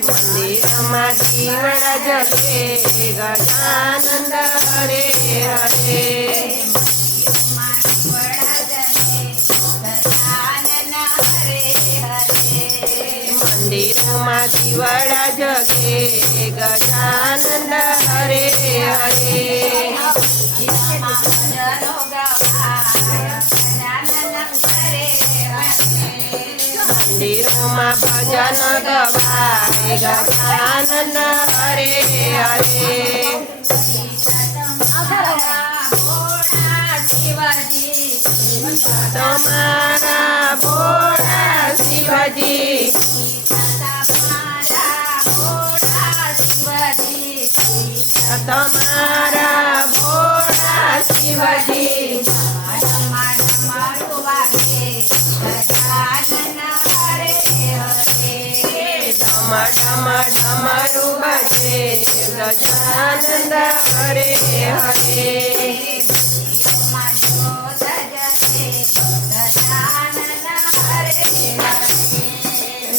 મંદિરમાં દીવડા જગે ગજાનંદ હરે હરે. મંદિરમાં દીવડા જગે ગજાનંદ હરે હરે. મંદિરોમાં ભજન ગવાય ગજાનંદ હરે હરે. તમારા ભોળા શિવજી તમારા ભોળા શિવજી. ડમ ડમ ડમરું બજે ગજાનંદ હરે હરે.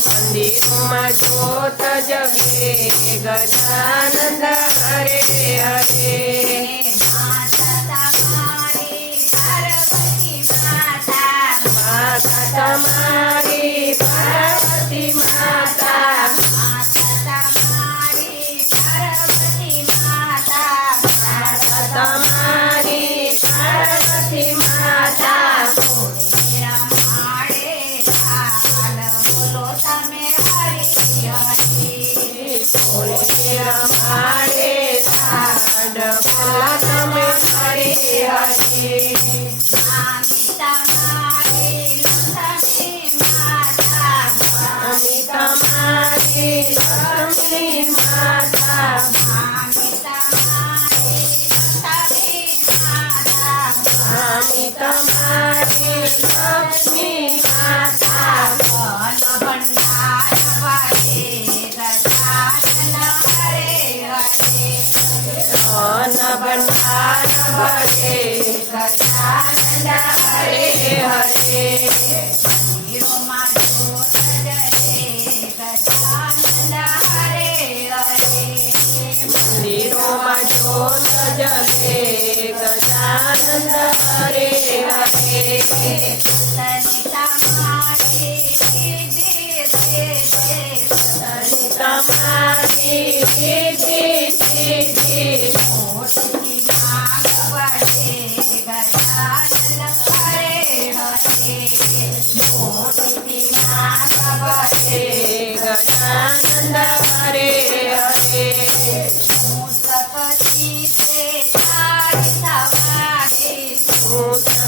મંદિરમાં જ્યોત જગે ગજાનંદ હરે હરે. માતા તમારી પાર્વતી માતા. તમારી પાર્વતી માતા. રમાડે સાડ બોલા તમે હરે હરે. સ્વામી તમારી લક્ષ્મી માતા. સ્વામી તમારી લક્ષ્મી માતા. અન ભંડાર ભરે ગજાનંદ હરે હરે. મંદિરોમાં જ્યોત જગે ગજાનંદ હરે હરે. તમારી રીતિ સીધી ગજાનંદ હરે હરે.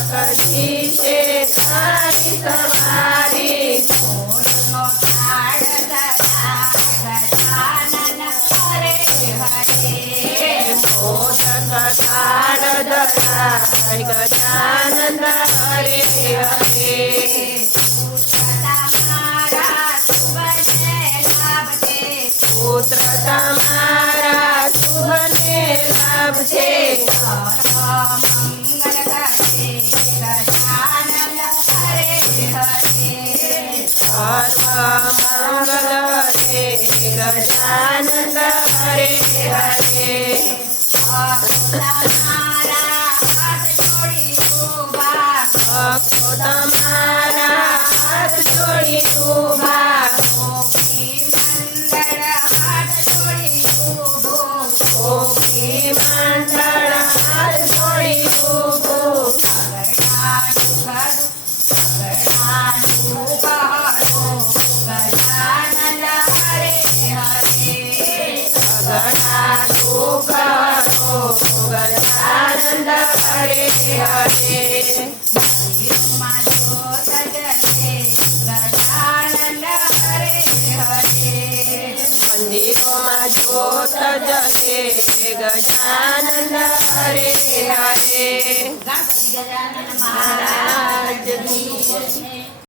સકજી છે તારી સવારી. મોદક થાળ ધરાય ગજાનંદ હરે હરે. પુત્ર તમારા શુભને લાભશે. સર્વ મંગલ રે ગજાનંદ હરે હરે. ભક્તો તમારા હાથ જોડી ઉભા. ગોપી મંડળ હાથ જોડી ઉભું. સગડા દુઃખ હરો ગજાનંદ હરે હરે. મંદિરોમાં જ્યોત જગે ગજાનંદ હરે હરે. ગણપતિ ગજાનન મહારાજ કી જય.